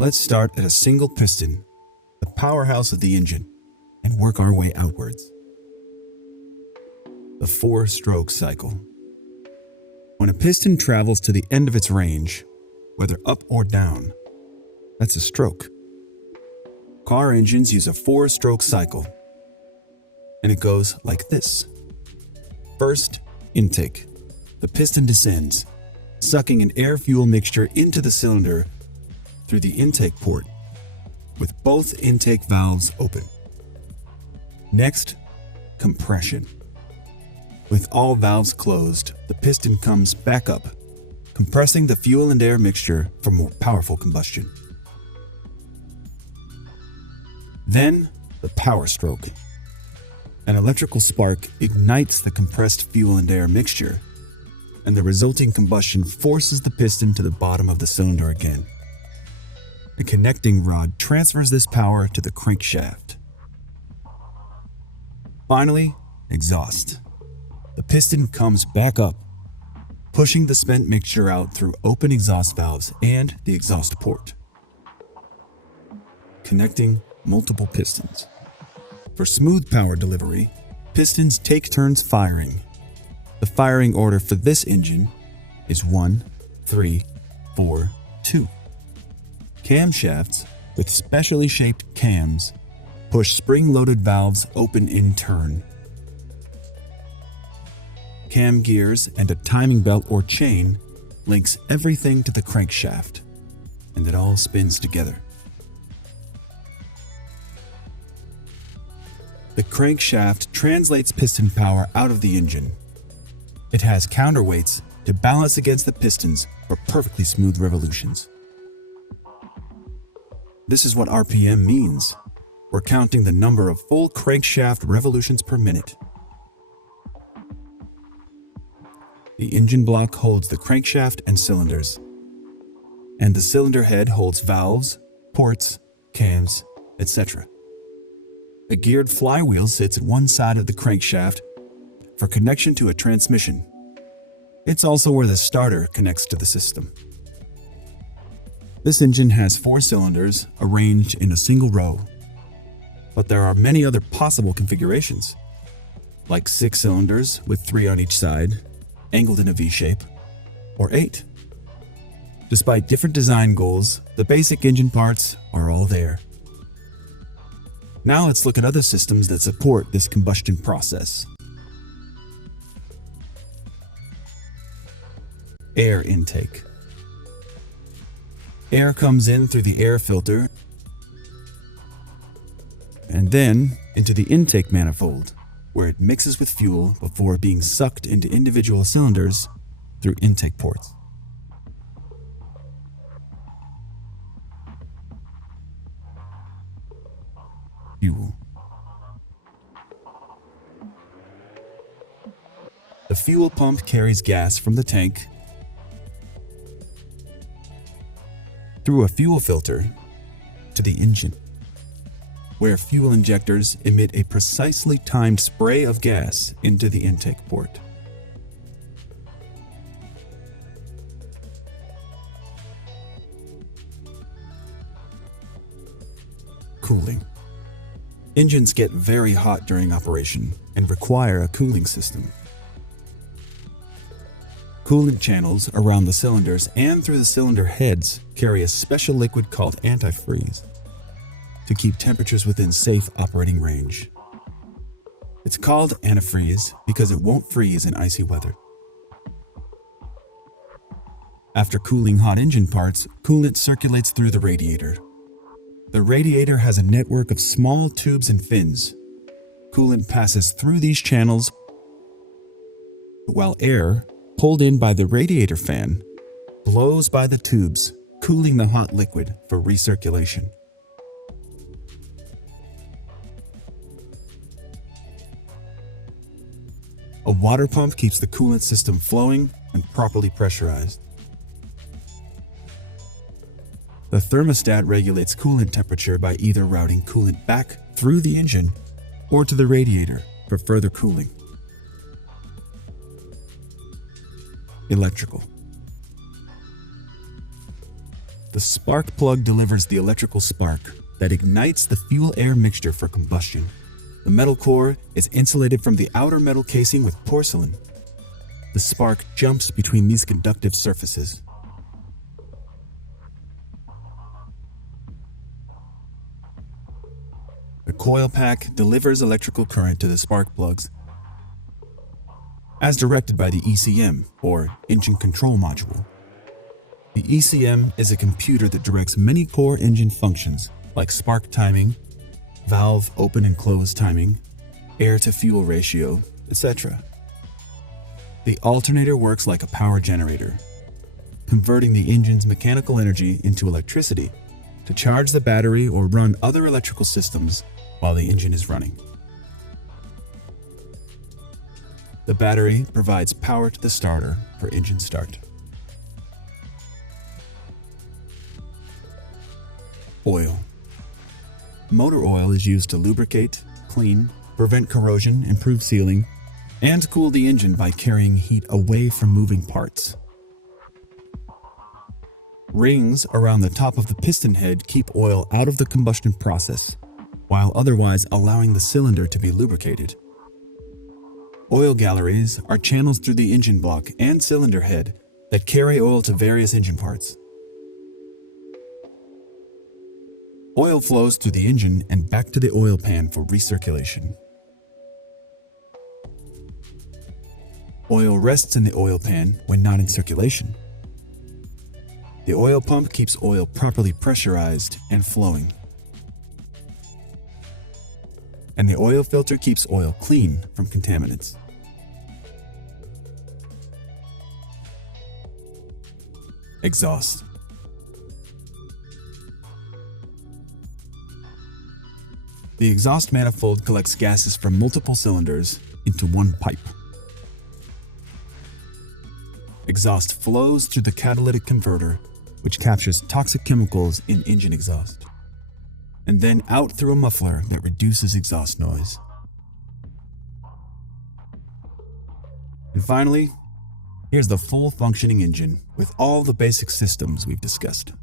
Let's start at a single piston, the powerhouse of the engine, and work our way outwards. The 4-stroke cycle. When a piston travels to the end of its range, whether up or down, that's a stroke. Car engines use a 4-stroke cycle, and it goes like this. First, intake. The piston descends, sucking an air-fuel mixture into the cylinder through the intake port, with both intake valves open. Next, compression. With all valves closed, the piston comes back up, compressing the fuel and air mixture for more powerful combustion. Then, the power stroke. An electrical spark ignites the compressed fuel and air mixture, and the resulting combustion forces the piston to the bottom of the cylinder again. A connecting rod transfers this power to the crankshaft. Finally, exhaust. The piston comes back up, pushing the spent mixture out through open exhaust valves and the exhaust port, connecting multiple pistons. For smooth power delivery, pistons take turns firing. The firing order for this engine is 1, 3, 4, 2. Camshafts with specially shaped cams push spring-loaded valves open in turn. Cam gears and a timing belt or chain links everything to the crankshaft, and it all spins together. The crankshaft translates piston power out of the engine. It has counterweights to balance against the pistons for perfectly smooth revolutions. This is what RPM means. We're counting the number of full crankshaft revolutions per minute. The engine block holds the crankshaft and cylinders, and the cylinder head holds valves, ports, cams, etc. A geared flywheel sits at one side of the crankshaft for connection to a transmission. It's also where the starter connects to the system. This engine has 4 cylinders arranged in a single row, but there are many other possible configurations, like 6 cylinders with 3 on each side, angled in a V-shape, or 8. Despite different design goals, the basic engine parts are all there. Now let's look at other systems that support this combustion process. Air intake. Air comes in through the air filter and then into the intake manifold, where it mixes with fuel before being sucked into individual cylinders through intake ports. Fuel. The fuel pump carries gas from the tank through a fuel filter to the engine, where fuel injectors emit a precisely timed spray of gas into the intake port. Cooling. Engines get very hot during operation and require a cooling system. Coolant channels around the cylinders and through the cylinder heads carry a special liquid called antifreeze to keep temperatures within safe operating range. It's called antifreeze because it won't freeze in icy weather. After cooling hot engine parts, coolant circulates through the radiator. The radiator has a network of small tubes and fins. Coolant passes through these channels, while air, pulled in by the radiator fan, blows by the tubes, cooling the hot liquid for recirculation. A water pump keeps the coolant system flowing and properly pressurized. The thermostat regulates coolant temperature by either routing coolant back through the engine or to the radiator for further cooling. Electrical. The The spark plug delivers the electrical spark that ignites the fuel-air mixture for combustion. The metal core is insulated from the outer metal casing with porcelain. The spark jumps between these conductive surfaces. The coil pack delivers electrical current to the spark plugs as directed by the ECM, or Engine Control Module. The ECM is a computer that directs many core engine functions like spark timing, valve open and close timing, air-to-fuel ratio, etc. The alternator works like a power generator, converting the engine's mechanical energy into electricity to charge the battery or run other electrical systems while the engine is running. The battery provides power to the starter for engine start. Oil. Motor oil is used to lubricate, clean, prevent corrosion, improve sealing, and cool the engine by carrying heat away from moving parts. Rings around the top of the piston head keep oil out of the combustion process, while otherwise allowing the cylinder to be lubricated. Oil galleries are channels through the engine block and cylinder head that carry oil to various engine parts. Oil flows through the engine and back to the oil pan for recirculation. Oil rests in the oil pan when not in circulation. The oil pump keeps oil properly pressurized and flowing. And the oil filter keeps oil clean from contaminants. Exhaust. The exhaust manifold collects gases from multiple cylinders into one pipe. Exhaust flows through the catalytic converter, which captures toxic chemicals in engine exhaust, and then out through a muffler that reduces exhaust noise. And finally, here's the full functioning engine with all the basic systems we've discussed.